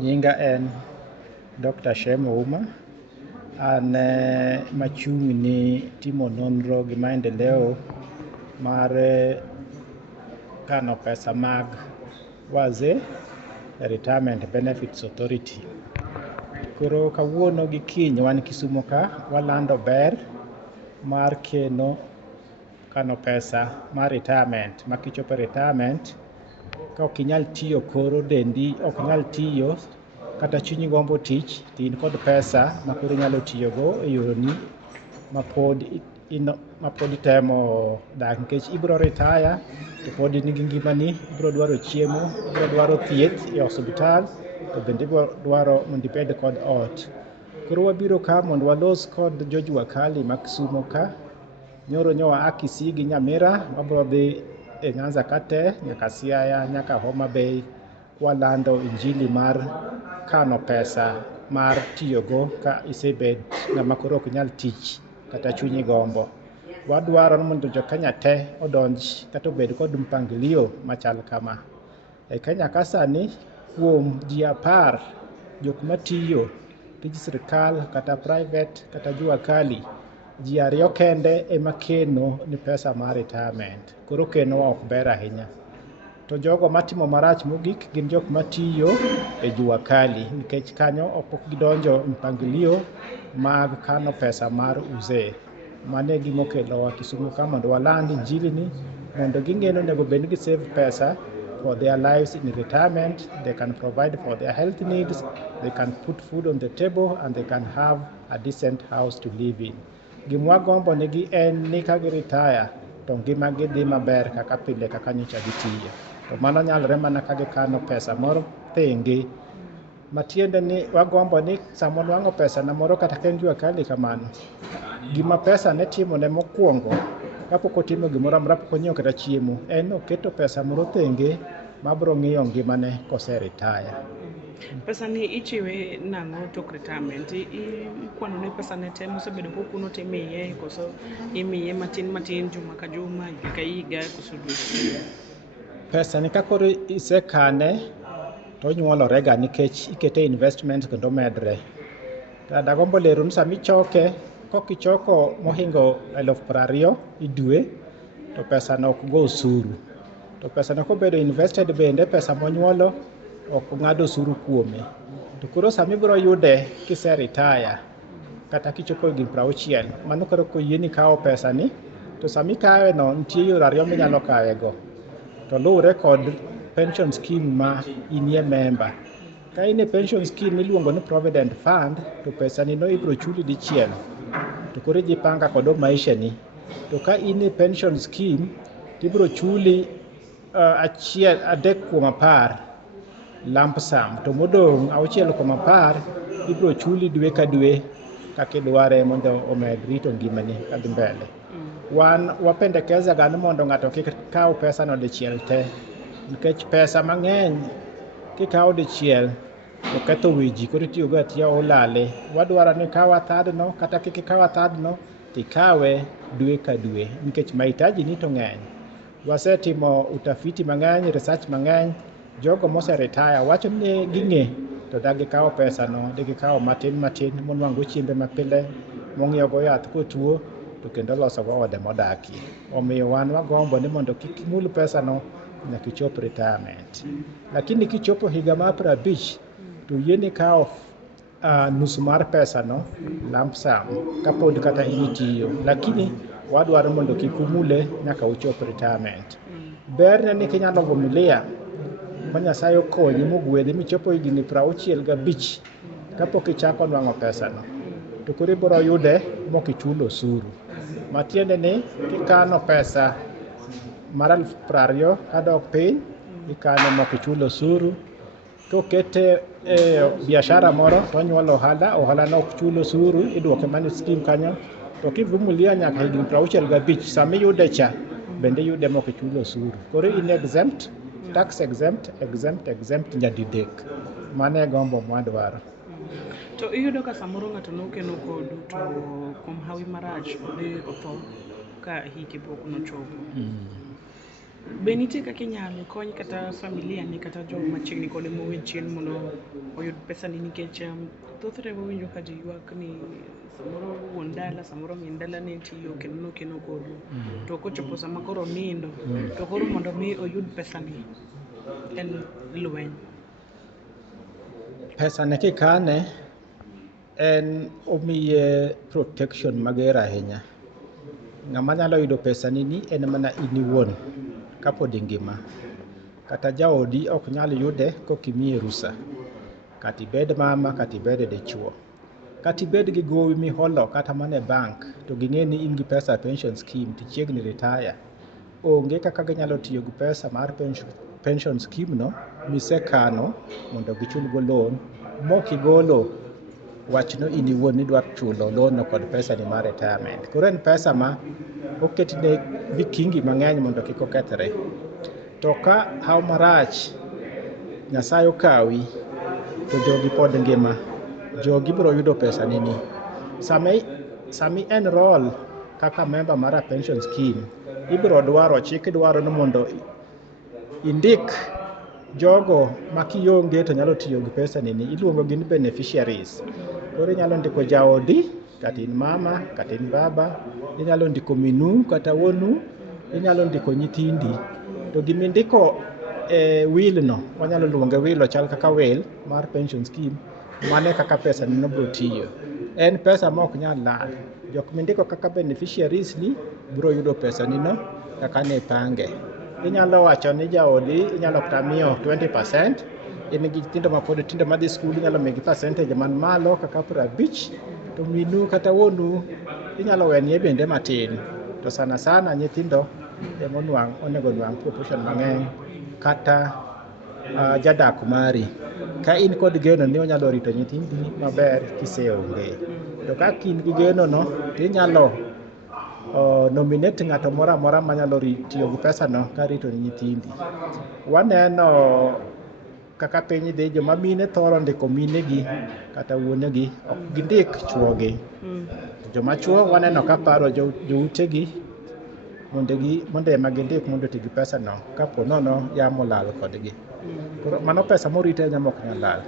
Nyinga en Dr. Shemo Uma. An machung' ni timo nonro gi maendeleo mar kano pesa mag wazee Retirement Benefits Authority. Koro kawuono gi kiny wan Kisumo ka walando ber mar kano pesa mar retirement ma kichopo e retirement ka ok inyal tiyo koro dendi ok nyal tiyo kata chunyi gombo tich to in kod pesa ma koro inyalo tiyogo e yoreni ma pod itemo dak, nikech ibiro retire to pod in gi ngimani, ibiro dwaro chiemo, ibiro dwaro thieth e osiptal, to bende ibiro dwaro mondo ibed kod ot. Koro wabiro ka mondo walos kod jo Jua Kali ma Kisumo ka. Nyoro nyowa a Kisii gi Nyamira, wabiro dhi e Nyanza ka te nyaka Siaya nyaka Homa Bay walando injili mar kano pesa mar tiyogo ka isebet ng'ama koro ok nyal tich kata chunyi gombo. Wadwaro mondo jo Kenya te odonj kata obed kod mpangilio machal kama. E Kenya ka sani kuom ji 10 jok matiyo tij sirkal kata private kata Jua Kali, ji 2 kende ema keno ni pesa mar retirement. Koro keno ok ber ahinya. To jogo matimo marach mogik gin jok matiyo e Jua Kali, nikech kanyo ok gidonjo mpangilio mag kano pesa mar uzee. Mano e gima okelowa Kisumo ka mondo waland injilini mondo ging'e ni onego bed ni gi save pesa for their lives in retirement. They can provide for their health needs, they can put food on the table, and they can have a decent house to live in. Gima wagombo negi en ni ka gi retire to ngimagi dhi maber kaka pile kaka nyocha gitiyo. To mano nyalore mana ka gikano pesa moro thenge, matiende ni wagombo ni sama nwang'o pesa na moro kata ka en Jua Kali kamano, gima pesa ne timone mokwongo kapok otimo gimoro amora, pok onyiewo kata chiemo, en oketo pesa moro thenge mabiro ng'iyo ngimane kose retire. Pesa ni ichiwe nang'o tok retirement? Ikwano ne pesa ne te mosebedo kokuno to imiye koso imiye matin matin juma ka juma, higa ka higa koso dwe? Pesa ni ka koro isekane to onyuolorega nikech ikete investment kendo medre. Dagombo lero ni sama ichoke, kok ichoko mohingo 20,000 i dwe, to pesa no ok go osuru. To pesa no kobedo invested bende, pesa monyuolo ok ng'ad osuru kuome. To koro sama ibiro yude kise retire kata kichopo higni 60, mano koro koyieni kawo pesa ni, to sama ikawe no nitie yore 2 minyalo kawe go. To luwore kod pension scheme ma inie member. Ka in e pension scheme iluongo ni Provident Fund, to pesa ni no ibiro chuli dichiel. To koro ijipanga kod maisha ni. To ka in e pension scheme, ibiro chuli 3/10 lump sum. To modong' 6/10 ibiro chuli dwe ka dwe kaka idware mondo omed rito ngimani kadhi mbele. Wan wapendekeza ga ni mondo ng'ato kik kaw pesa no dichiel te, nikech pesa mang'eny kikawo dichiel to ketho wiji, koro itiyogo atiya olale. Wadwaro ni ikaw athadno, kata kik ikaw athadno, tikawe dwe ka dwe, nikech mahitaji ni to ng'eny. Wasetimo utafiti mang'eny, research mang'eny, jogo mose retire wacho ni ging'e to dagikaw pesa no, digikaw matin matin monwang'go chiembe mapile, mong'iewogo yath kotuo, to kendo losogo ode modakie. Omiyo wan wagombo ni mondo kik imul pesa no nyaka ichop retirement. Lakini kichopo higa mar 50 to yieni kawo nus mar pesa no lump sum kapod kata initiyo, lakini wadwaro mondo kik umule nyaka uchop retirement. Berne ni kinyalo vumilia ma Nyasaye okonyi mogwedhi michopo higni 65 kapok ichako nwang'o pesa no, to koro ibiro yude mokichulo osuru. Matiende ni kikano pesa mar 20,000 kadok piny, ikano mokichulo osuru, tokete biashara moro to onyuolo ohala no ok chul osuru, idwoke mana scheme kanyo. To kivumilia nyaka higni 65, sama iyude cha bende iyude mokichulo osuru. Koro in exempt, tax exempt nyadidek. Mano e gombo mwadwaro. To iyudo ka samoro ng'ato nokeno kodu to kuom hawi marach ode otho ka hike pok nochopo. Be nitie kaka inyalo kony kata familia ni kata jo machiegni kode mowuok chien mondo oyud pesa ni, nikech thothne wawinjo ka ji ywak ni samoro wuon dala, samoro min dala ne tiyo kendo nokeno godo, to kochopo sama koro onindo, to koro mondo mi oyud pesa ni en lweny. Pesa ne kikane en omiye protection mager ahinya. Ng'ama nyalo yudo pesa ni en mana in iwuon kapod ingima. Kata jaodi ok nyal yude kokimiye rusa. Kata ibed mama, kata ibed dichuo. Kata ibed gi gowi miholo kata mana e bank, to ging'e ni in gi pesa pension scheme tichiegni retire. Onge kaka ginyalo tiyo gi pesa mar pension scheme no misekano mondo gichulgo loan mokigolo wachno in iwuon idwa chulo loan no kod pesa ni mar retirement. Koro en pesa ma oketne vikingi mang'eny mondo kik okethre. To ka hawo marach Nyasaye okawi to jogi pod ngima, jogi biro yudo pesa nini. Sami enroll kaka member mar pension scheme, ibiro dwaro, chik dwaro ni mondo indik jogo ma kionge to nyalo tiyo gi pesa nini, iluongo gi ni beneficiaries. Koro inyalo ndiko jaodi, kata in mama, kata in baba, inyalo ndiko minu kata wuonu, inyalo ndiko nyithindi. To gimindiko will no, wanyalo luonge will chal kaka will mar pension scheme, mane kaka pesa ni no biro tiyo. En pesa ma ok nyal lal. Jok mindiko kaka beneficiaries ni biro yudo pesa ni no kaka ne pange. Inyalo wacho ni jaodi inyalo kata miyo 20%, in gi nyithindo ma pod tindo madhi skul inyalo migi percentage man malo kaka 50, to minu kata wuonu inyalo wenie bende matin. To sana sana nyithindo onego nwang' proportion mang'eny kata jadak mari. Ka in kod geno ni onyalo rito nyithindi maber kiseonge. To ka in gi geno no, inyalo nominate ng'ato moro amora manyalo tiyo gi pesa no karito ni nyithindi. Waneno kaka piny dhi, joma mine thoro ndiko minegi kata wuonegi, ok gindik chuogi. Joma chuo waneno ka paro joutegi mondo ema gindik mondo oti gi pesa no kapo nono yamo lal kodgi. Koro mano pesa morite yamo ok nyal lal.